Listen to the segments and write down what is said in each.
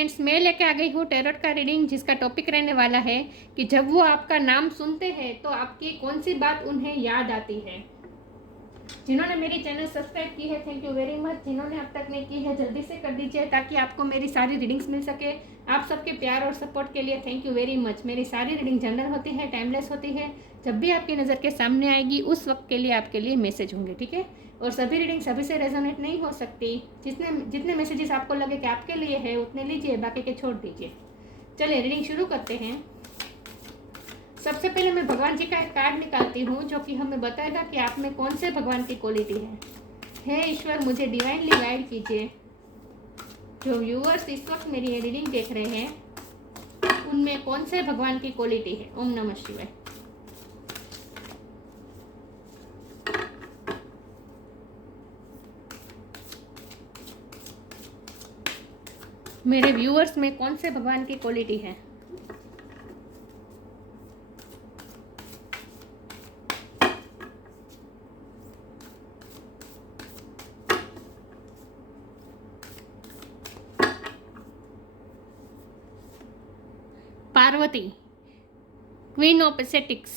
Friends, मैं लेके आ गई हूँ टैरोट का रीडिंग, जिसका टॉपिक रहने वाला है कि जब वो आपका नाम सुनते हैं तो आपकी कौन सी बात उन्हें याद आती है। जिन्होंने मेरी चैनल सब्सक्राइब की है, थैंक यू वेरी मच। जिन्होंने अब तक नहीं की है, जल्दी से कर दीजिए ताकि आपको मेरी सारी रीडिंग्स मिल सके। आप सबके प्यार और सपोर्ट के लिए थैंक यू वेरी मच। मेरी सारी रीडिंग जनरल होती है, टाइमलेस होती है। जब भी आपकी नज़र के सामने आएगी उस वक्त के लिए आपके लिए मैसेज होंगे, ठीक है। और सभी रीडिंग सभी से रेजोनेट नहीं हो सकती। जितने मैसेजेस आपको लगे कि आपके लिए है उतने लीजिए, बाकी के छोड़ दीजिए। चलिए रीडिंग शुरू करते हैं। सबसे पहले मैं भगवान जी का एक कार्ड निकालती हूँ जो कि हमें बताएगा कि आप में कौन से भगवान की क्वालिटी है। हे ईश्वर, मुझे डिवाइनली गाइड कीजिए। जो व्यूअर्स इस वक्त मेरी ये रीडिंग देख रहे हैं उनमें कौन से भगवान की क्वालिटी है। ओम नमः शिवाय। मेरे व्यूअर्स में कौन से भगवान की क्वालिटी है। Parvati, queen of ascetics.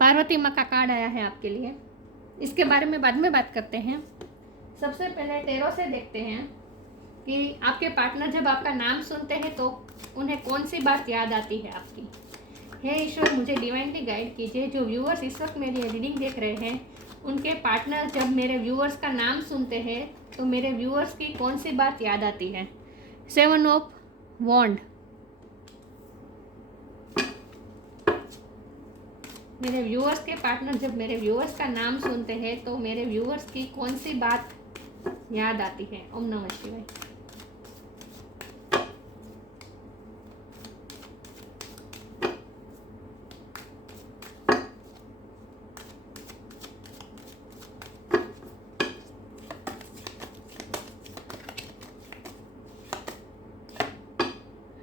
Parvati माँ का कार्ड आया है आपके लिए। इसके बारे में बाद में बात करते हैं। सबसे पहले टैरो से देखते हैं कि आपके पार्टनर जब आपका नाम सुनते हैं तो उन्हें कौन सी बात याद आती है आपकी। हे ईश्वर, मुझे डिवाइनली गाइड कीजिए। जो व्यूअर्स इस वक्त मेरी रीडिंग देख रहे हैं उनके पार्टनर जब मेरे व्यूअर्स का नाम सुनते हैं तो मेरे व्यूअर्स की कौन सी बात याद आती है। 7 ऑफ वॉन्ड। मेरे व्यूअर्स के पार्टनर जब मेरे व्यूअर्स का नाम सुनते हैं तो मेरे व्यूअर्स की कौन सी बात याद आती है। ओम नमः शिवाय।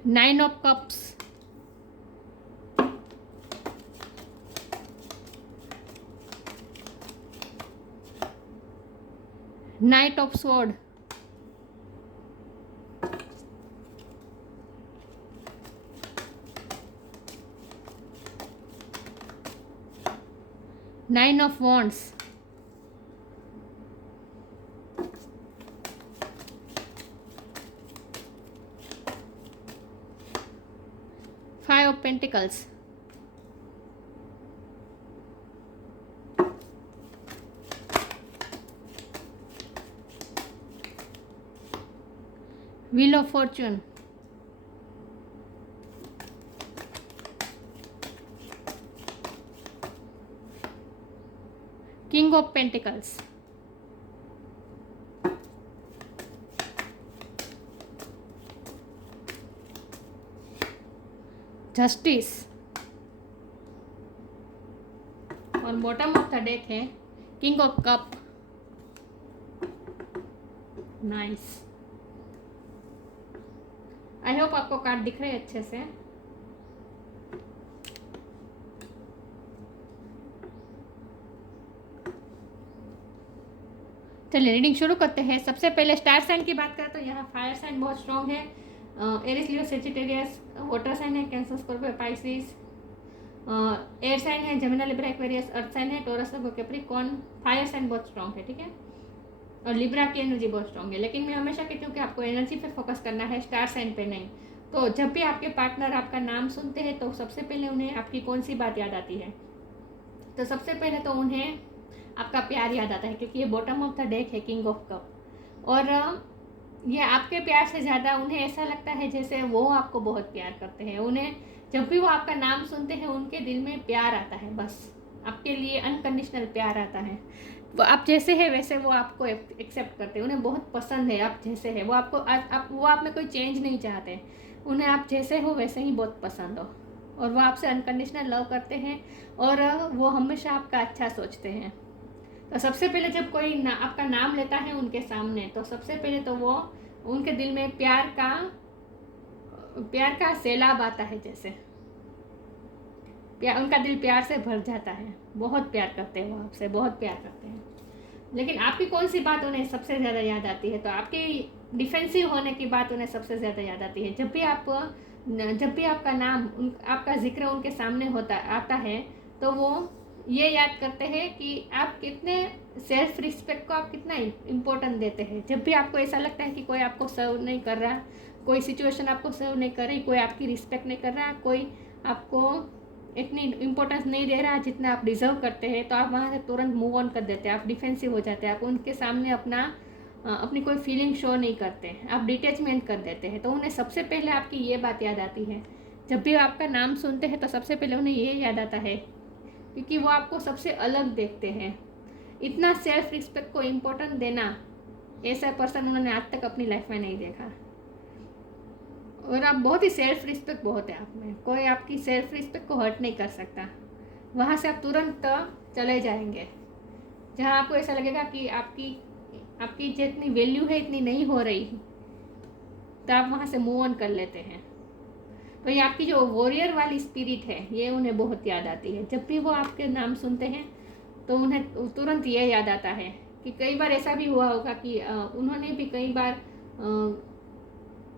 Nine of cups. Night of sword. Nine of wands. Five of pentacles. Wheel of Fortune. King of pentacles. Justice. और बॉटम ऑफ द डेक है king of cup. Nice. I hope आपको कार्ड दिख रहे हैं अच्छे से। चलिए रीडिंग शुरू करते हैं। सबसे पहले स्टार साइन की बात करें तो यहाँ फायर साइन बहुत स्ट्रॉन्ग है। Aries, Leo, Sagittarius. Water sign है Cancer, Scorpio, Pisces. Air sign है Gemini, Libra, Aquarius. Earth sign है टॉरस, कैप्रिकॉर्न। फायर साइन बहुत स्ट्रॉन्ग है, ठीक है। और लिब्रा की एनर्जी बहुत स्ट्रॉन्ग है। लेकिन मैं हमेशा कहती हूँ कि आपको एनर्जी पे फोकस करना है, स्टार साइन पे नहीं। तो जब भी आपके पार्टनर आपका नाम सुनते हैं तो सबसे पहले उन्हें आपकी कौन सी बात याद आती है। तो सबसे पहले तो उन्हें आपका प्यार याद आता है, क्योंकि ये बॉटम ऑफ द डेक है किंग ऑफ कप। और ये आपके प्यार से ज़्यादा उन्हें ऐसा लगता है जैसे वो आपको बहुत प्यार करते हैं। उन्हें जब भी वो आपका नाम सुनते हैं उनके दिल में प्यार आता है, बस आपके लिए अनकंडीशनल प्यार आता है। वो आप जैसे है वैसे वो आपको एक्सेप्ट करते हैं। उन्हें बहुत पसंद है आप जैसे है। वो आपको वो आप में कोई चेंज नहीं चाहते। उन्हें आप जैसे हो वैसे ही बहुत पसंद हो। और वो आपसे अनकंडीशनल लव करते हैं और वो हमेशा आपका अच्छा सोचते हैं। तो सबसे पहले जब कोई आपका नाम लेता है उनके सामने तो सबसे पहले तो वो उनके दिल में प्यार का सैलाब आता है। जैसे उनका दिल प्यार से भर जाता है। बहुत प्यार करते हैं वो आपसे, बहुत प्यार करते हैं। लेकिन आपकी कौन सी बात उन्हें सबसे ज़्यादा याद आती है? तो आपकी डिफेंसिव होने की बात उन्हें सबसे ज़्यादा याद आती है। जब भी आपका नाम आपका जिक्र उनके सामने आता है, तो वो ये याद करते हैं कि आप कितने सेल्फ रिस्पेक्ट को आप कितना इम्पोर्टेंट देते हैं। जब भी आपको ऐसा लगता है कि कोई आपको सर्व नहीं कर रहा, कोई सिचुएशन आपको सर्व नहीं कर रही, कोई आपकी रिस्पेक्ट नहीं कर रहा, कोई आपको इतनी इम्पोर्टेंस नहीं दे रहा जितना आप डिज़र्व करते हैं, तो आप वहाँ से तुरंत मूव ऑन कर देते हैं, आप डिफेंसिव हो जाते हैं, आप उनके सामने अपनी कोई फीलिंग शो नहीं करते, आप डिटैचमेंट कर देते हैं। तो उन्हें सबसे पहले आपकी ये बात याद आती है। जब भी आपका नाम सुनते हैं तो सबसे पहले उन्हें ये याद आता है, क्योंकि वो आपको सबसे अलग देखते हैं। इतना सेल्फ रिस्पेक्ट को इम्पोर्टेंट देना, ऐसा पर्सन उन्होंने आज तक अपनी लाइफ में नहीं देखा। और आप बहुत ही सेल्फ रिस्पेक्ट बहुत है आप में, कोई आपकी सेल्फ रिस्पेक्ट को हर्ट नहीं कर सकता। वहाँ से आप तुरंत चले जाएंगे जहाँ आपको ऐसा लगेगा कि आपकी जितनी वैल्यू है इतनी नहीं हो रही, तो आप वहाँ से मूव ऑन कर लेते हैं। तो ये आपकी जो वॉरियर वाली स्पिरिट है, ये उन्हें बहुत याद आती है। जब भी वो आपके नाम सुनते हैं तो उन्हें तुरंत ये याद आता है कि कई बार ऐसा भी हुआ होगा कि उन्होंने भी कई बार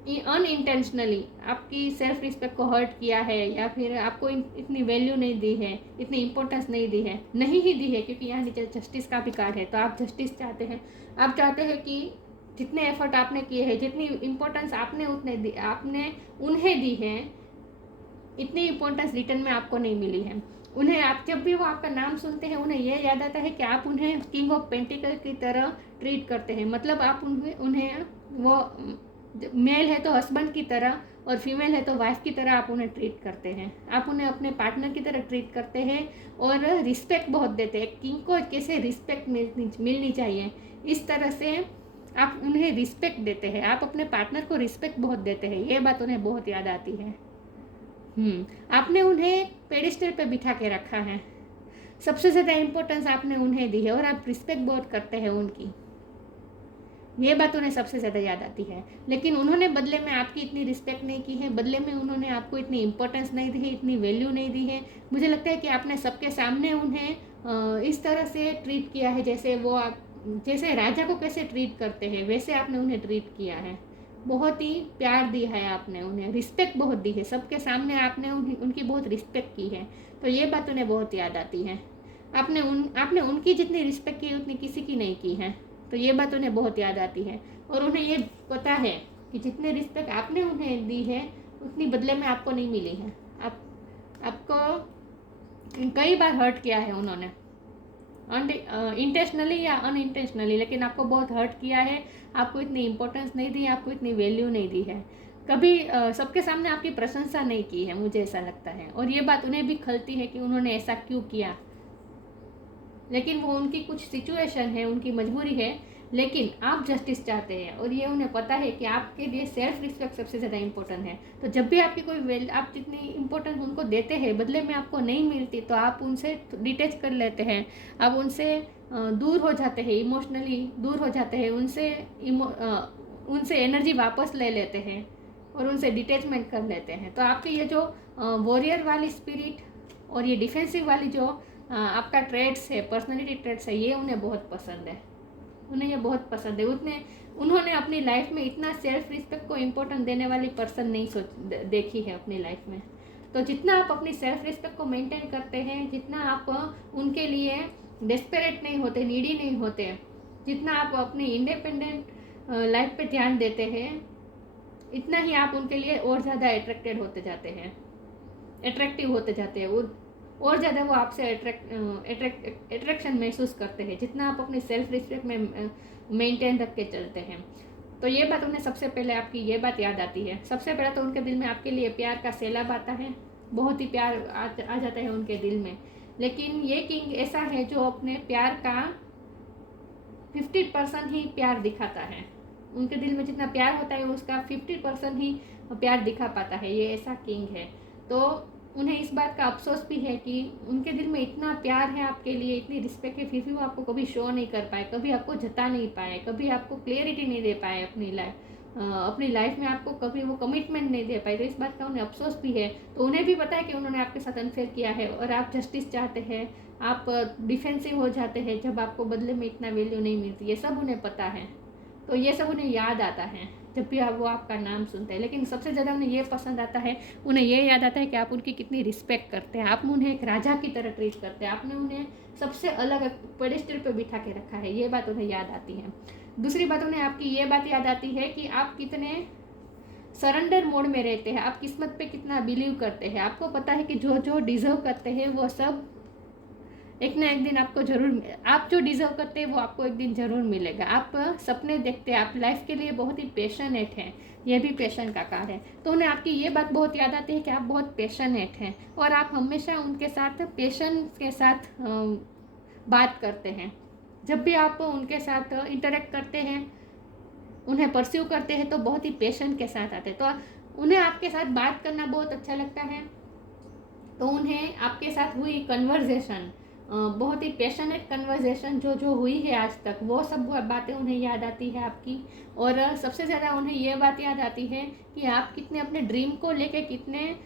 अनइंटेंशनली आपकी सेल्फ रिस्पेक्ट को हर्ट किया है, या फिर आपको इतनी वैल्यू नहीं दी है, इतनी इम्पोर्टेंस नहीं दी है, नहीं ही दी है, क्योंकि यहाँ नीचे जस्टिस का भी कार्ड है। तो आप जस्टिस चाहते हैं, आप चाहते हैं कि जितने एफर्ट आपने किए हैं, जितनी इम्पोर्टेंस आपने उन्हें दी है, इतनी इम्पोर्टेंस रिटर्न में आपको नहीं मिली है। उन्हें आप जब भी वो आपका नाम सुनते हैं, उन्हें यह याद आता है कि आप उन्हें किंग ऑफ पेंटिकल की तरह ट्रीट करते हैं। मतलब आप उन्हें वो मेल है तो हस्बैंड की तरह और फीमेल है तो वाइफ की तरह आप उन्हें ट्रीट करते हैं। आप उन्हें अपने पार्टनर की तरह ट्रीट करते हैं और रिस्पेक्ट बहुत देते हैं। किंग को कैसे रिस्पेक्ट मिलनी चाहिए, इस तरह से आप उन्हें रिस्पेक्ट देते हैं। आप अपने पार्टनर को रिस्पेक्ट बहुत देते हैं, ये बात उन्हें बहुत याद आती है। आपने उन्हें पेडिस्टल पे बिठा के रखा है, सबसे ज़्यादा इम्पोर्टेंस आपने उन्हें दी है और आप रिस्पेक्ट बहुत करते हैं उनकी, ये बात उन्हें सबसे ज़्यादा याद आती है। लेकिन उन्होंने बदले में आपकी इतनी रिस्पेक्ट नहीं की है, बदले में उन्होंने आपको इतनी इम्पोर्टेंस नहीं दी है, इतनी वैल्यू नहीं दी है। मुझे लगता है कि आपने सबके सामने उन्हें इस तरह से ट्रीट किया है, जैसे राजा को कैसे ट्रीट करते हैं वैसे आपने उन्हें ट्रीट किया है। बहुत ही प्यार दिया है आपने उन्हें, रिस्पेक्ट बहुत दी है, सबके सामने आपने उनकी बहुत रिस्पेक्ट की है। तो ये बात उन्हें बहुत याद आती है। आपने उनकी जितनी रिस्पेक्ट की उतनी किसी की नहीं की है, तो ये बात उन्हें बहुत याद आती है। और उन्हें ये पता है कि जितने रिस्पेक्ट आपने उन्हें दी है उतनी बदले में आपको नहीं मिली है। आपको कई बार हर्ट किया है उन्होंने, इंटेंशनली या अनइंटेंशनली, लेकिन आपको बहुत हर्ट किया है। आपको इतनी इम्पोर्टेंस नहीं दी, आपको इतनी वैल्यू नहीं दी है, कभी सबके सामने आपकी प्रशंसा नहीं की है, मुझे ऐसा लगता है। और ये बात उन्हें भी खलती है कि उन्होंने ऐसा क्यों किया, लेकिन वो उनकी कुछ सिचुएशन है, उनकी मजबूरी है, लेकिन आप जस्टिस चाहते हैं और ये उन्हें पता है कि आपके लिए सेल्फ रिस्पेक्ट सबसे ज़्यादा इम्पोर्टेंट है। तो जब भी आपकी आप जितनी इम्पोर्टेंस उनको देते हैं बदले में आपको नहीं मिलती, तो आप उनसे डिटैच कर लेते हैं, आप उनसे दूर हो जाते हैं, इमोशनली दूर हो जाते हैं, उनसे एनर्जी वापस ले लेते हैं और उनसे डिटैचमेंट कर लेते हैं। तो आपकी ये जो वॉरियर वाली स्पिरिट और ये डिफेंसिव वाली जो आपका ट्रेड्स है, पर्सनालिटी ट्रेड्स है, ये उन्हें बहुत पसंद है। उन्हें ये बहुत पसंद है। उन्होंने अपनी लाइफ में इतना सेल्फ रिस्पेक्ट को इम्पोर्टेंस देने वाली पर्सन नहीं देखी है अपनी लाइफ में। तो जितना आप अपनी सेल्फ रिस्पेक्ट को मेंटेन करते हैं, जितना आप उनके लिए डेस्परेट नहीं होते, नीडी नहीं होते, जितना आप अपनी इंडिपेंडेंट लाइफ पे ध्यान देते हैं, इतना ही आप उनके लिए और ज़्यादा अट्रैक्टिव होते जाते हैं और ज़्यादा वो आपसे अट्रैक्शन महसूस करते हैं, जितना आप अपने सेल्फ रिस्पेक्ट में मेंटेन रख के चलते हैं। तो ये बात उन्हें सबसे पहले आपकी ये बात याद आती है। सबसे पहले तो उनके दिल में आपके लिए प्यार का सैलाब आता है, बहुत ही प्यार आ जाता है उनके दिल में। लेकिन ये किंग ऐसा है जो अपने प्यार का 50% ही प्यार दिखाता है। उनके दिल में जितना प्यार होता है उसका 50% ही प्यार दिखा पाता है, ये ऐसा किंग है। तो उन्हें इस बात का अफसोस भी है कि उनके दिल में इतना प्यार है आपके लिए, इतनी रिस्पेक्ट है, फिर भी वो आपको कभी शो नहीं कर पाए, कभी आपको जता नहीं पाए, कभी आपको क्लियरिटी नहीं दे पाए अपनी लाइफ में, आपको कभी वो कमिटमेंट नहीं दे पाए। तो इस बात का उन्हें अफसोस भी है। तो उन्हें भी पता है कि उन्होंने आपके साथ अनफेयर किया है और आप जस्टिस चाहते हैं, आप डिफेंसिव हो जाते हैं जब आपको बदले में इतना वैल्यू नहीं मिलती, ये सब उन्हें पता है। तो ये सब उन्हें याद आता है जब भी वो आपका नाम सुनते हैं। लेकिन सबसे ज़्यादा उन्हें ये पसंद आता है, उन्हें ये याद आता है कि आप उनकी कितनी रिस्पेक्ट करते हैं, आप उन्हें एक राजा की तरह ट्रीट करते हैं, आपने उन्हें सबसे अलग पेडेस्टल पे बिठा के रखा है। ये बात उन्हें याद आती है। दूसरी बात उन्हें आपकी ये बात याद आती है कि आप कितने सरेंडर मोड में रहते हैं, आप किस्मत पे कितना बिलीव करते हैं। आपको पता है कि जो जो डिज़र्व करते हैं वो सब एक ना एक दिन आपको जरूर, आप जो डिज़र्व करते हैं वो आपको एक दिन ज़रूर मिलेगा। आप सपने देखते हैं, आप लाइफ के लिए बहुत ही पैशनेट हैं, ये भी पैशन का कार्य है। तो उन्हें आपकी ये बात बहुत याद आती है कि आप बहुत पैशनेट हैं और आप हमेशा उनके साथ पैशन के साथ बात करते हैं। जब भी आप उनके साथ इंटरेक्ट करते हैं, उन्हें परस्यू करते हैं, तो बहुत ही पैशन के साथ आते हैं। तो उन्हें आपके साथ बात करना बहुत अच्छा लगता है। तो उन्हें आपके साथ हुई कन्वर्जेशन, बहुत ही पैशनेट कन्वर्जेशन जो जो हुई है आज तक, वो सब बातें उन्हें याद आती है आपकी। और सबसे ज़्यादा उन्हें ये बात याद आती है कि आप कितने अपने ड्रीम को लेके कितने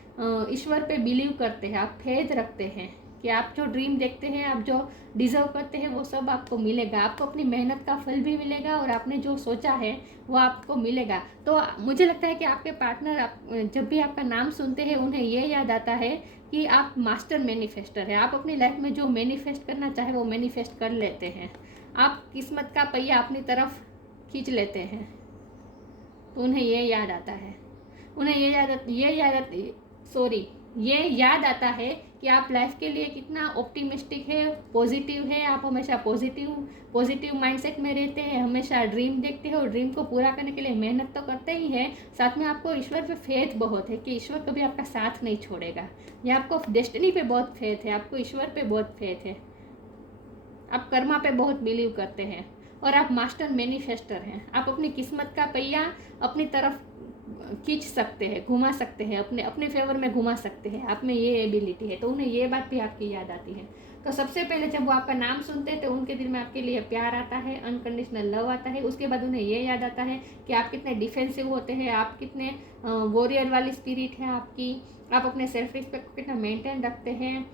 ईश्वर पे बिलीव करते हैं, आप फेथ रखते हैं कि आप जो ड्रीम देखते हैं, आप जो डिज़र्व करते हैं वो सब आपको मिलेगा। आपको अपनी मेहनत का फल भी मिलेगा और आपने जो सोचा है वो आपको मिलेगा। तो मुझे लगता है कि आपके पार्टनर जब भी आपका नाम सुनते हैं उन्हें ये याद आता है कि आप मास्टर मैनिफेस्टर हैं। आप अपनी लाइफ में जो मैनिफेस्ट करना चाहे वो मैनिफेस्ट कर लेते हैं। आप किस्मत का पहिया अपनी तरफ खींच लेते हैं। तो उन्हें ये याद आता है, उन्हें ये याद आता है कि आप लाइफ के लिए कितना ऑप्टिमिस्टिक है, पॉजिटिव है। आप हमेशा पॉजिटिव माइंडसेट में रहते हैं, हमेशा ड्रीम देखते हैं और ड्रीम को पूरा करने के लिए मेहनत तो करते ही हैं, साथ में आपको ईश्वर पे फेथ बहुत है कि ईश्वर कभी आपका साथ नहीं छोड़ेगा। या आपको डेस्टिनी पे बहुत फेथ है, आपको ईश्वर पे बहुत फेथ है, आप कर्मा पे बहुत बिलीव करते हैं और आप मास्टर मैनिफेस्टर हैं। आप अपनी किस्मत का पहिया अपनी तरफ खींच सकते हैं, घुमा सकते हैं, अपने फेवर में घुमा सकते हैं, आप में ये एबिलिटी है। तो उन्हें ये बात भी आपकी याद आती है। तो सबसे पहले जब वो आपका नाम सुनते हैं तो उनके दिल में आपके लिए प्यार आता है, अनकंडीशनल लव आता है। उसके बाद उन्हें ये याद आता है कि आप कितने डिफेंसिव होते हैं, आप कितने वॉरियर वाली स्पिरिट है आपकी, आप अपने सेल्फ रिस्पेक्ट को कितना मेंटेन रखते हैं।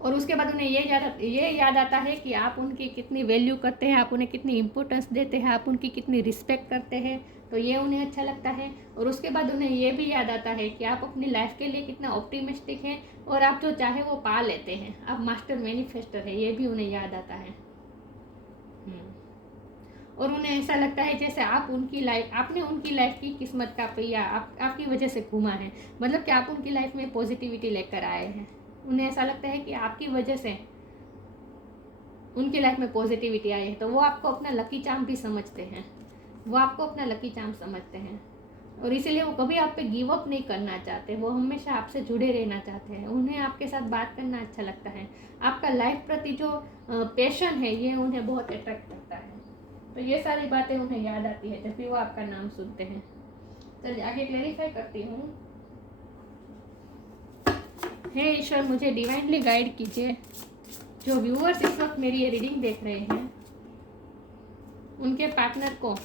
और उसके बाद उन्हें ये याद आता है कि आप उनकी कितनी वैल्यू करते हैं, आप उन्हें कितनी इम्पोर्टेंस देते हैं, आप उनकी कितनी रिस्पेक्ट करते हैं। तो ये उन्हें अच्छा लगता है। और उसके बाद उन्हें ये भी याद आता है कि आप अपनी लाइफ के लिए कितना ऑप्टिमिस्टिक हैं और आप जो चाहे वो पा लेते हैं, आप मास्टर मैनिफेस्टर है, ये भी उन्हें याद आता है। और उन्हें ऐसा लगता है जैसे आपने उनकी लाइफ की किस्मत का पहिया आपकी वजह से घुमा है, मतलब कि आप उनकी लाइफ में पॉजिटिविटी लेकर आए हैं। उन्हें ऐसा लगता है कि आपकी वजह से उनकी लाइफ में पॉजिटिविटी आई है। तो वो आपको अपना लकी चार्म भी समझते हैं, और इसीलिए वो कभी आप पे गिव अप नहीं करना चाहते, वो हमेशा आपसे जुड़े रहना चाहते हैं। उन्हें आपके साथ बात करना अच्छा लगता है। आपका लाइफ प्रति जो पैशन है ये उन्हें बहुत अट्रैक्ट करता है। तो ये सारी बातें उन्हें याद आती है जब भी वो आपका नाम सुनते हैं। चलिए आगे क्लैरिफाई करती हूँ। हे ईश्वर, मुझे डिवाइनली गाइड कीजिए। जो व्यूअर्स इस वक्त मेरी ये रीडिंग देख रहे हैं, उनके पार्टनर को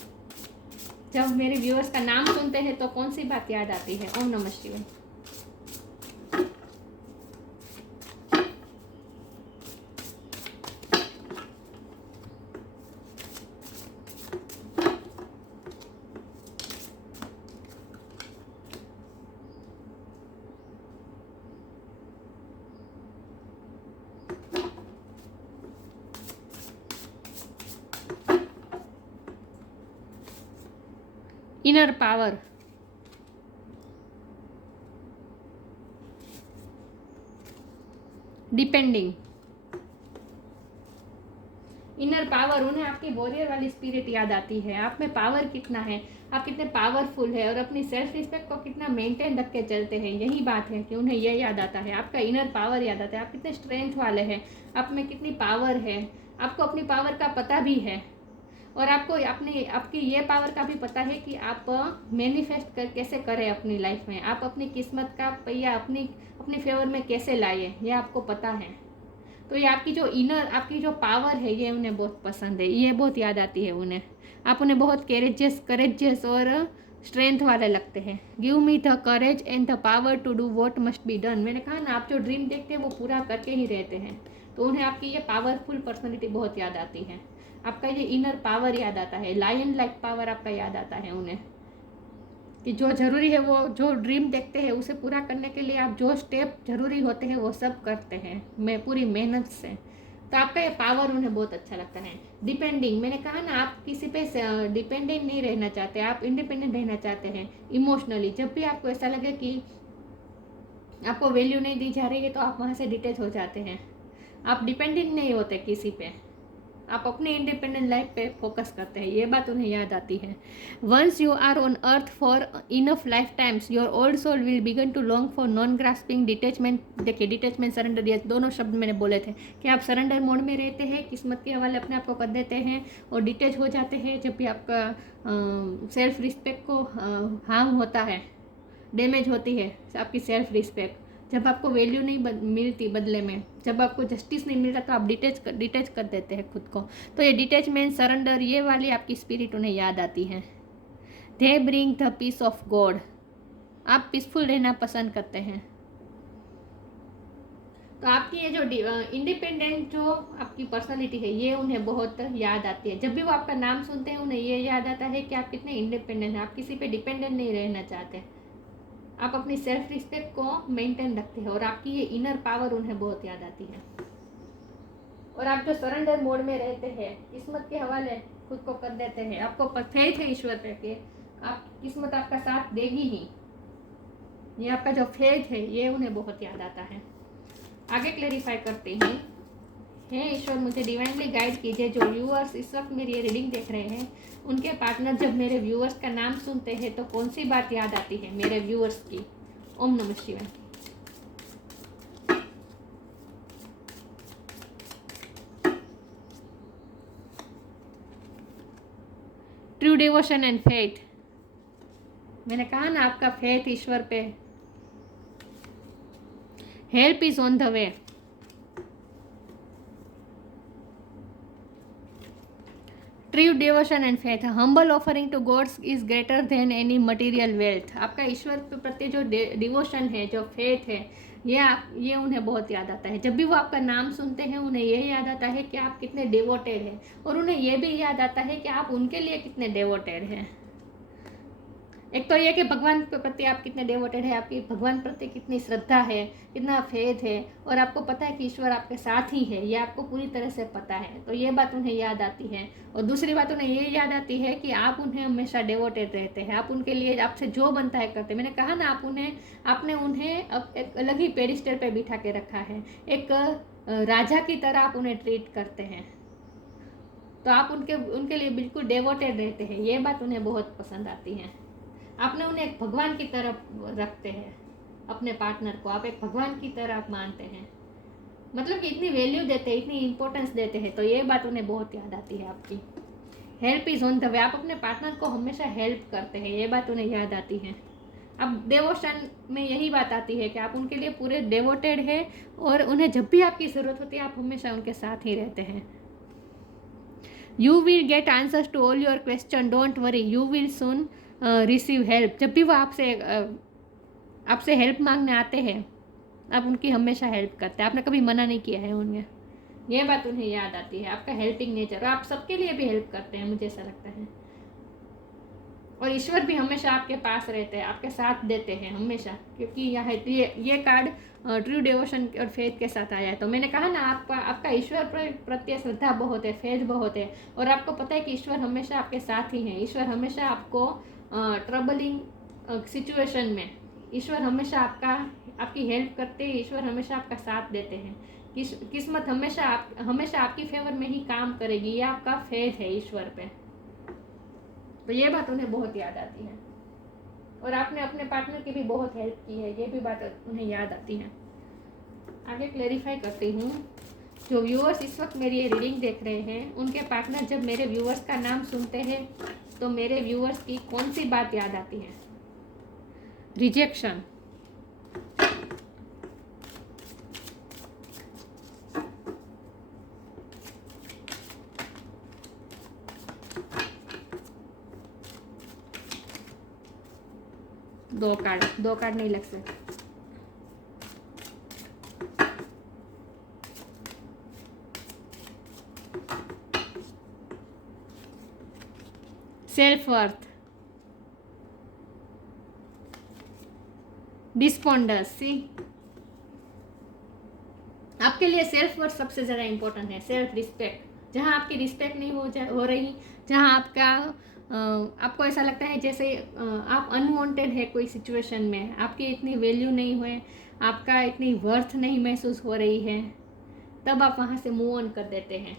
जब मेरे व्यूअर्स का नाम सुनते हैं तो कौन सी बात याद आती है? ओम नमः शिवाय। Inner power, depending. Inner power, उन्हें आपकी वॉरियर वाली स्पिरिट याद आती है। आप में पावर कितना है, आप कितने पावरफुल है और अपनी सेल्फ रिस्पेक्ट को कितना मेंटेन रख के चलते हैं। यही बात है कि उन्हें यह याद आता है, आपका इनर पावर याद आता है। आप कितने स्ट्रेंथ वाले हैं, आप में कितनी पावर है, आपको अपनी पावर का पता भी है और आपको आपकी ये पावर का भी पता है कि आप मैनिफेस्ट कैसे करें अपनी लाइफ में, आप अपनी किस्मत का पहिया अपने फेवर में कैसे लाए, ये आपको पता है। तो ये आपकी जो पावर है ये उन्हें बहुत पसंद है, ये बहुत याद आती है उन्हें। आप उन्हें बहुत करेजियस और स्ट्रेंथ वाले लगते हैं। Give me the courage and the power to do what must be done. मैंने कहा ना, आप जो ड्रीम देखते हैं वो पूरा करके ही रहते हैं, तो उन्हें आपकी ये पावरफुल पर्सनैलिटी बहुत याद आती है, आपका ये इनर पावर याद आता है, लायन लाइक पावर आपका याद आता है उन्हें, कि जो ज़रूरी है वो जो ड्रीम देखते हैं उसे पूरा करने के लिए आप जो स्टेप ज़रूरी होते हैं वो सब करते हैं मैं पूरी मेहनत से, तो आपका ये पावर उन्हें बहुत अच्छा लगता है। डिपेंडिंग, मैंने कहा ना, आप किसी पे डिपेंडेंट नहीं रहना चाहते, आप इंडिपेंडेंट रहना चाहते हैं इमोशनली। जब भी आपको ऐसा लगे कि आपको वैल्यू नहीं दी जा रही है तो आप वहाँ से डिटैच हो जाते हैं, आप डिपेंडेंट नहीं होते किसी पे, आप अपनी इंडिपेंडेंट लाइफ पे फोकस करते हैं, ये बात उन्हें याद आती है। Once you are on earth for enough lifetimes your old soul will begin to long for non grasping detachment. देखिए, डिटेचमेंट, सरेंडर, ये दोनों शब्द मैंने बोले थे कि आप सरेंडर मोड में रहते हैं, किस्मत के हवाले अपने आप को कर देते हैं और डिटेच हो जाते हैं जब भी आपका सेल्फ रिस्पेक्ट को हार्म होता है, डैमेज होती है आपकी सेल्फ रिस्पेक्ट, जब आपको वैल्यू नहीं मिलती बदले में, जब आपको जस्टिस नहीं मिल रहा तो आप डिटेच कर देते हैं खुद को। तो ये डिटेचमेंट, सरेंडर, ये वाली आपकी स्पिरिट उन्हें याद आती है। They bring the peace of God, आप पीसफुल रहना पसंद करते हैं। तो आपकी ये जो इंडिपेंडेंट जो आपकी पर्सनालिटी है ये उन्हें बहुत याद आती है। जब भी वो आपका नाम सुनते हैं उन्हें ये याद आता है कि आप कितने इंडिपेंडेंट हैं, आप किसी पे डिपेंडेंट नहीं रहना चाहते, आप अपनी सेल्फ रिस्पेक्ट को मेंटेन रखते हैं और आपकी ये इनर पावर उन्हें बहुत याद आती है। और आप जो सरेंडर मोड में रहते हैं, किस्मत के हवाले खुद को कर देते हैं, आपको फेथ है ईश्वर पे कि आप किस्मत आपका साथ देगी ही, ये आपका जो फेथ है ये उन्हें बहुत याद आता है। आगे क्लेरिफाई करते हैं। हे ईश्वर, मुझे डिवाइनली गाइड कीजिए, जो व्यूअर्स इस वक्त मेरी ये रीडिंग देख रहे हैं उनके पार्टनर जब मेरे व्यूअर्स का नाम सुनते हैं तो कौन सी बात याद आती है मेरे व्यूअर्स की। ओम नमः शिवाय। ट्रू डिवोशन एंड फेथ, मैंने कहा ना आपका फेथ ईश्वर पे। Help is on the way, true devotion and faith, humble offering to gods is greater than any material wealth. आपका ईश्वर के प्रति जो डिवोशन है, जो फेथ है, ये उन्हें बहुत याद आता है। जब भी वो आपका नाम सुनते हैं उन्हें ये याद आता है कि आप कितने डिवोटेड हैं, और उन्हें ये भी याद आता है कि आप उनके लिए कितने डिवोटेड हैं। एक तो ये कि भगवान के प्रति आप कितने डिवोटेड है, आपकी भगवान प्रति कितनी श्रद्धा है, कितना फेथ है, और आपको पता है कि ईश्वर आपके साथ ही है, ये आपको पूरी तरह से पता है, तो ये बात उन्हें याद आती है। और दूसरी बात उन्हें ये याद आती है कि आप उन्हें हमेशा डिवोटेड रहते हैं, आप उनके लिए आपसे जो बनता है करते हैं। मैंने कहा ना, आपने उन्हें एक अलग ही पेडिस्टल पे बिठा के रखा है, एक राजा की तरह आप उन्हें ट्रीट करते हैं, तो आप उनके लिए बिल्कुल डिवोटेड रहते हैं, ये बात उन्हें बहुत पसंद आती है। आपने उन्हें एक भगवान की तरह रखते हैं, अपने पार्टनर को आप एक भगवान की तरह आप मानते हैं, मतलब कि इतनी वैल्यू देते हैं, इतनी इंपॉर्टेंस देते हैं, तो ये बात उन्हें बहुत याद आती है आपकी। हेल्प इज ऑन द वे, आप अपने पार्टनर को हमेशा हेल्प करते हैं, ये बात उन्हें याद आती है। अब डिवोशन में यही बात आती है कि आप उनके लिए पूरे डिवोटेड है, और उन्हें जब भी आपकी ज़रूरत होती है आप हमेशा उनके साथ ही रहते हैं। You will get answers to all your question, don't worry, you will soon receive help. जब भी वो आपसे हेल्प मांगने आते हैं आप उनकी हमेशा हेल्प करते हैं, आपने कभी मना नहीं किया है उन्हें, ये बात उन्हें याद आती है, आपका हेल्पिंग नेचर, आप सबके लिए भी हेल्प करते हैं, मुझे ऐसा लगता है। और ईश्वर भी हमेशा आपके पास रहते हैं, आपके साथ देते हैं हमेशा, क्योंकि यह ये कार्ड ट्रू डिवोशन और फेथ के साथ आया है। तो मैंने कहा ना, आपका ईश्वर प्रत्ये श्रद्धा बहुत है, फेथ बहुत है, और आपको पता है कि ईश्वर हमेशा आपके साथ ही है। ईश्वर हमेशा आपको ट्रबलिंग सिचुएशन में ईश्वर हमेशा आपकी हेल्प करते हैं, ईश्वर हमेशा आपका साथ देते हैं। किस्मत हमेशा आपकी फेवर में ही काम करेगी, ये आपका फेथ है ईश्वर पे, तो ये बात उन्हें बहुत याद आती है। और आपने अपने पार्टनर की भी बहुत हेल्प की है, ये भी बात उन्हें याद आती है। आगे क्लेरिफाई करती हूँ। जो व्यूअर्स इस वक्त मेरी ये रीडिंग देख रहे हैं उनके पार्टनर जब मेरे व्यूअर्स का नाम सुनते हैं तो मेरे व्यूअर्स की कौन सी बात याद आती है। रिजेक्शन, दो कार्ड नहीं लग सकते। Self worth, डिस्पोंडर्स। सी, आपके लिए सेल्फ वर्थ सबसे ज़्यादा इंपॉर्टेंट है। सेल्फ रिस्पेक्ट, जहाँ आपकी रिस्पेक्ट नहीं हो रही, जहाँ आपको ऐसा लगता है जैसे आप अनवांटेड है कोई सिचुएशन में, आपकी इतनी वैल्यू नहीं हुए, आपका इतनी वर्थ नहीं महसूस हो रही है, तब आप वहाँ से मूव ऑन कर देते हैं,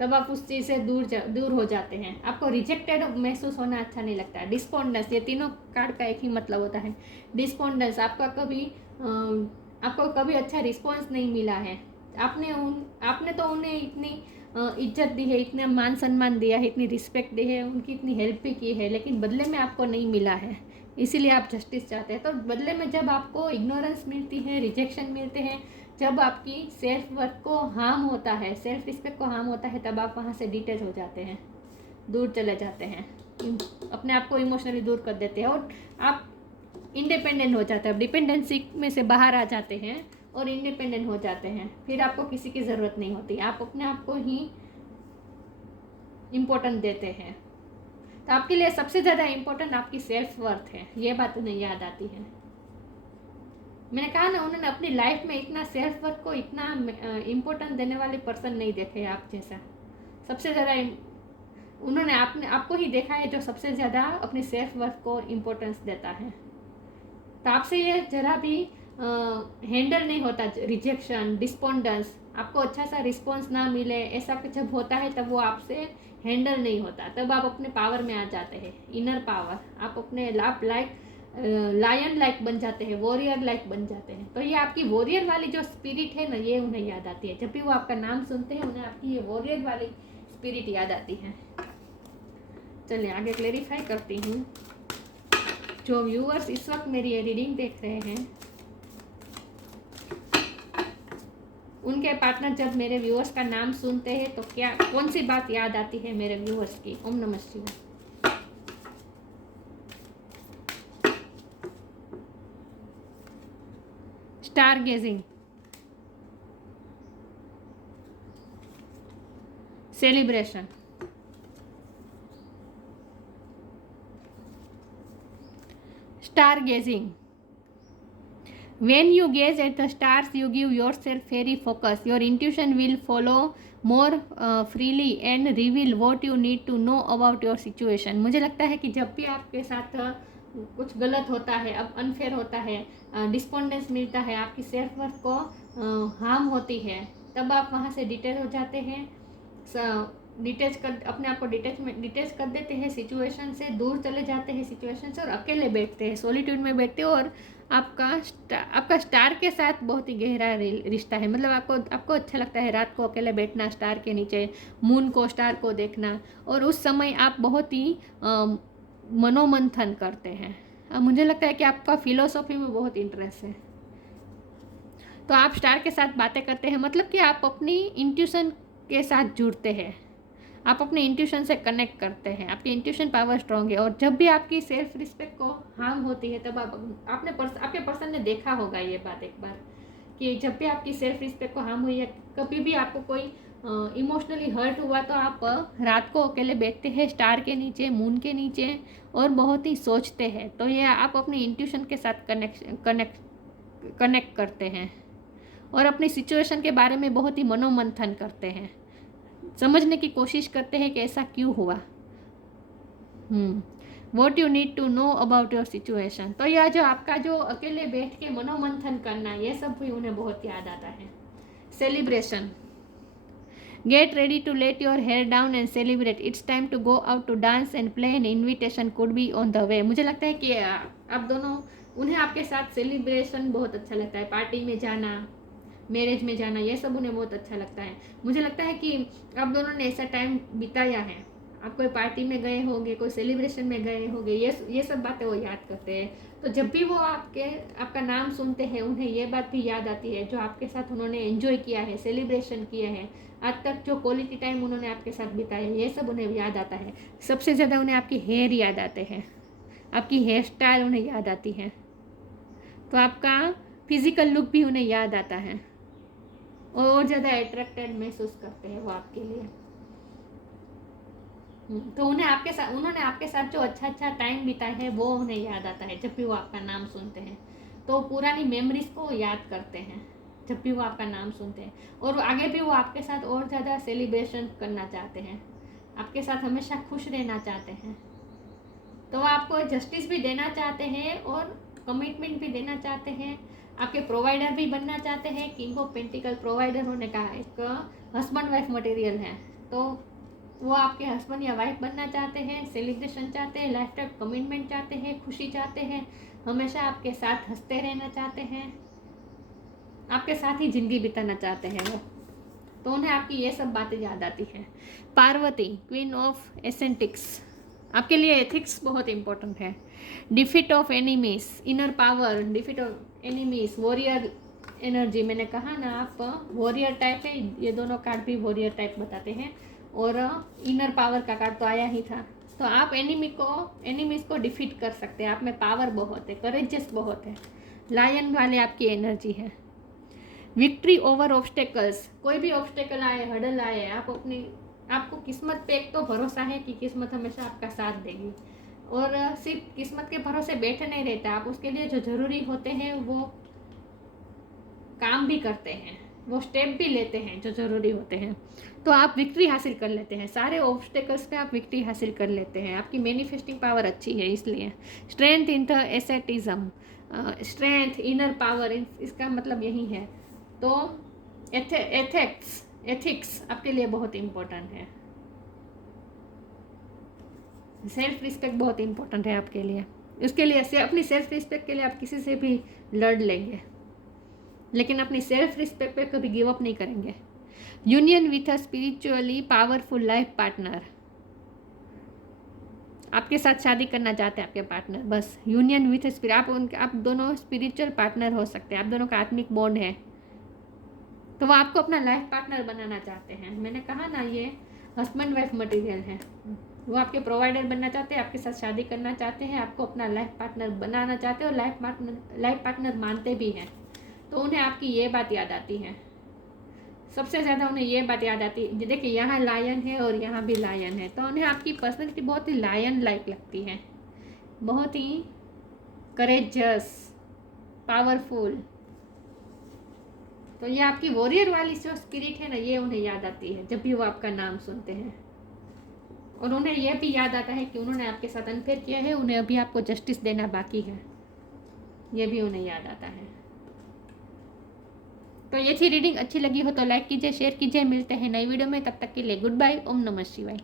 तब आप उस चीज़ से दूर हो जाते हैं। आपको रिजेक्टेड महसूस होना अच्छा नहीं लगता। डिस्पोंडेंस, ये तीनों कार्ड का एक ही मतलब होता है। डिस्पोंडेंस, आपको कभी अच्छा रिस्पॉन्स नहीं मिला है। आपने तो उन्हें इतनी इज्जत दी है, इतना मान सम्मान दिया है, इतनी रिस्पेक्ट दी है, उनकी इतनी हेल्प भी की है, लेकिन बदले में आपको नहीं मिला है, इसीलिए आप जस्टिस चाहते हैं। तो बदले में जब आपको इग्नोरेंस मिलती है, रिजेक्शन मिलते हैं, जब आपकी सेल्फ वर्थ को हार्म होता है, सेल्फ रिस्पेक्ट को हार्म होता है, तब आप वहाँ से डिटैच हो जाते हैं, दूर चले जाते हैं, अपने आप को इमोशनली दूर कर देते हैं और आप इंडिपेंडेंट हो जाते हैं। डिपेंडेंसी में से बाहर आ जाते हैं और इंडिपेंडेंट हो जाते हैं। फिर आपको किसी की ज़रूरत नहीं होती, आप अपने आप को ही इम्पोर्टेंट देते हैं। तो आपके लिए सबसे ज़्यादा इम्पोर्टेंट आपकी सेल्फ वर्थ है, ये बात उन्हें याद आती है। मैंने कहा ना, उन्होंने अपनी लाइफ में इतना सेल्फ वर्थ को इतना इम्पोर्टेंट देने वाले पर्सन नहीं देखे आप जैसा। सबसे ज़्यादा उन्होंने आपको ही देखा है जो सबसे ज़्यादा अपनी सेल्फ वर्थ को इम्पोर्टेंस देता है। तो आपसे ये जरा भी हैंडल नहीं होता, रिजेक्शन, डिस्पोंडेंस, आपको अच्छा सा रिस्पॉन्स ना मिले, ऐसा जब होता है तब वो आपसे हैंडल नहीं होता, तब आप अपने पावर में आ जाते हैं, इनर पावर। आप अपने लायन लाइक बन जाते हैं, वॉरियर लाइक बन जाते हैं। तो ये आपकी वॉरियर वाली जो स्पिरिट है ना, ये उन्हें याद आती है। जब भी वो आपका नाम सुनते हैं, उन्हें आपकी ये वॉरियर वाली स्पिरिट याद आती है। चलिए आगे क्लेरिफाई करती हूँ। जो व्यूअर्स इस वक्त मेरी ये रीडिंग देख रहे हैं, उनके पार्टनर जब मेरे व्यूअर्स का नाम सुनते हैं तो कौन सी बात याद आती है मेरे व्यूअर्स की? ओम नमः शिवाय। Stargazing, celebration, stargazing. When you gaze at the stars, you give yourself very focus. Your intuition will follow more freely and reveal what you need to know about your situation. मुझे लगता है कि जब भी आपके साथ कुछ गलत होता है, अब अनफेयर होता है, डिस्पोंडेंस मिलता है, आपकी सेल्फ वर्थ को हार्म होती है, तब आप वहाँ से डिटेच हो जाते हैं, अपने आप को डिटेच कर देते हैं सिचुएशन से, दूर चले जाते हैं सिचुएशन से और अकेले बैठते हैं, सॉलिट्यूड में बैठते हो। और आपका स्टार के साथ बहुत ही गहरा रिश्ता है। मतलब आपको अच्छा लगता है रात को अकेले बैठना, स्टार के नीचे, मून को, स्टार को देखना, और उस समय आप बहुत ही मनोमंथन करते हैं। अब मुझे लगता है कि आपका फिलोसॉफी में बहुत इंटरेस्ट है, तो आप स्टार के साथ बातें करते हैं, मतलब कि आप अपनी इंट्यूशन के साथ जुड़ते हैं, आप अपने इंट्यूशन से कनेक्ट करते हैं, आपकी इंट्यूशन पावर स्ट्रॉन्ग है। और जब भी आपकी सेल्फ रिस्पेक्ट को हार्म होती है, तब आपके पर्सन ने देखा होगा ये बात एक बार, कि जब भी आपकी सेल्फ रिस्पेक्ट को हार्म हुई है, कभी भी आपको कोई इमोशनली हर्ट हुआ, तो आप रात को अकेले बैठते हैं स्टार के नीचे, मून के नीचे, और बहुत ही सोचते हैं। तो ये आप अपनी इंट्यूशन के साथ कनेक्ट करते हैं और अपनी सिचुएशन के बारे में बहुत ही मनोमंथन करते हैं, समझने की कोशिश करते हैं कि ऐसा क्यों हुआ। What you need to know about your situation. तो यह जो आपका जो अकेले बैठ के मनोमंथन करना, ये सब भी उन्हें बहुत याद आता है। Celebration, get ready to let your hair down and celebrate, it's time to go out to dance and play, an invitation could be on the way. मुझे लगता है कि आप दोनों, उन्हें आपके साथ सेलिब्रेशन बहुत अच्छा लगता है, पार्टी में जाना, मैरिज में जाना, ये सब उन्हें बहुत अच्छा लगता है। मुझे लगता है कि आप दोनों ने ऐसा टाइम बिताया है, आप कोई पार्टी में गए होंगे, कोई सेलिब्रेशन में गए होंगे, ये सब बातें वो याद करते हैं। तो जब भी वो आपका नाम सुनते हैं, उन्हें ये बात भी याद आती है जो आपके साथ उन्होंने एंजॉय किया है, सेलिब्रेशन किया है, आज तक जो क्वालिटी टाइम उन्होंने आपके साथ बिताया है, ये सब उन्हें याद आता है। सबसे ज़्यादा उन्हें आपके हेयर याद आते हैं, आपकी हेयर स्टाइल उन्हें याद आती है, तो आपका फिजिकल लुक भी उन्हें याद आता है और ज़्यादा अट्रैक्टेड महसूस करते हैं वो आपके लिए। तो उन्होंने आपके साथ जो अच्छा टाइम बिताया है वो उन्हें याद आता है जब भी वो आपका नाम सुनते हैं। तो पुरानी मेमोरीज को याद करते हैं जब भी वो आपका नाम सुनते हैं, और आगे भी वो आपके साथ और ज़्यादा सेलिब्रेशन करना चाहते हैं, आपके साथ हमेशा खुश रहना चाहते हैं। तो वो आपको जस्टिस भी देना चाहते हैं और कमिटमेंट भी देना चाहते हैं, आपके प्रोवाइडर भी बनना चाहते हैं। किंग ऑफ पेंटिकल प्रोवाइडर होने का एक हस्बैंड वाइफ मटेरियल है, तो वो आपके हस्बैंड या वाइफ बनना चाहते हैं, सेलिब्रेशन चाहते हैं, लाइफ टाइम कमिटमेंट चाहते हैं, खुशी चाहते हैं, हमेशा आपके साथ हंसते रहना चाहते हैं, आपके साथ ही जिंदगी बिताना चाहते हैं वो। तो उन्हें आपकी ये सब बातें याद आती हैं। पार्वती, क्वीन ऑफ एसेंटिक्स, आपके लिए एथिक्स बहुत इंपॉर्टेंट है। Defeat of enemies, inner power, defeat of enemies, warrior energy. मैंने कहा ना आप वॉरियर टाइप है, ये दोनों कार्ड भी वॉरियर टाइप बताते हैं, और इनर पावर का कार्ड तो आया ही था। तो आप एनिमीज को डिफीट कर सकते हैं, आप में पावर बहुत है, करेजियस बहुत है, लायन वाले आपकी एनर्जी है। विक्ट्री ओवर ऑब्स्टेकल्स, कोई भी ऑब्स्टेकल आए, हर्डल आए, आपको किस्मत पे एक तो भरोसा है कि किस्मत हमेशा आपका साथ देगी, और सिर्फ किस्मत के भरोसे बैठे नहीं रहता, आप उसके लिए जो ज़रूरी होते हैं वो काम भी करते हैं, वो स्टेप भी लेते हैं जो ज़रूरी होते हैं। तो आप विक्ट्री हासिल कर लेते हैं, सारे ऑब्स्टेकल्स पे आप विक्ट्री हासिल कर लेते हैं, आपकी मैनिफेस्टिंग पावर अच्छी है इसलिए। Strength in the asceticism, strength, inner power, इसका मतलब यही है। तो एथिक्स आपके लिए बहुत इम्पोर्टेंट है। सेल्फ रिस्पेक्ट बहुत इम्पोर्टेंट है आपके लिए, उसके लिए अपनी सेल्फ रिस्पेक्ट के लिए आप किसी से भी लड़ लेंगे, लेकिन अपनी सेल्फ रिस्पेक्ट पे कभी गिव अप नहीं करेंगे। Union with a spiritually powerful life partner, आपके साथ शादी करना चाहते हैं आपके पार्टनर, बस यूनियन विथ आप दोनों स्पिरिचुअल पार्टनर हो सकते हैं, आप दोनों का आत्मिक बॉन्ड है, तो वो आपको अपना लाइफ पार्टनर बनाना चाहते हैं। मैंने कहा ना ये हस्बैंड वाइफ मटेरियल है, वो आपके प्रोवाइडर बनना चाहते हैं, आपके साथ शादी करना चाहते हैं, आपको अपना लाइफ पार्टनर बनाना चाहते हैं, और लाइफ पार्टनर मानते भी हैं। तो उन्हें आपकी ये बात याद आती है, सबसे ज़्यादा उन्हें ये बात याद आती है। देखिए यहाँ लायन है और यहाँ भी लायन है, तो उन्हें आपकी पर्सनैलिटी बहुत ही लायन लाइक लगती है, बहुत ही करेजस, पावरफुल। तो ये आपकी वॉरियर वाली जो स्पिरिट है ना, ये उन्हें याद आती है जब भी वो आपका नाम सुनते हैं, और उन्हें यह भी याद आता है कि उन्होंने आपके साथ अनफेयर किया है, उन्हें अभी आपको जस्टिस देना बाकी है, ये भी उन्हें याद आता है। तो ये थी रीडिंग, अच्छी लगी हो तो लाइक कीजिए, शेयर कीजिए, मिलते हैं नई वीडियो में, तब तक के लिए गुड बाय, ओम नमः शिवाय।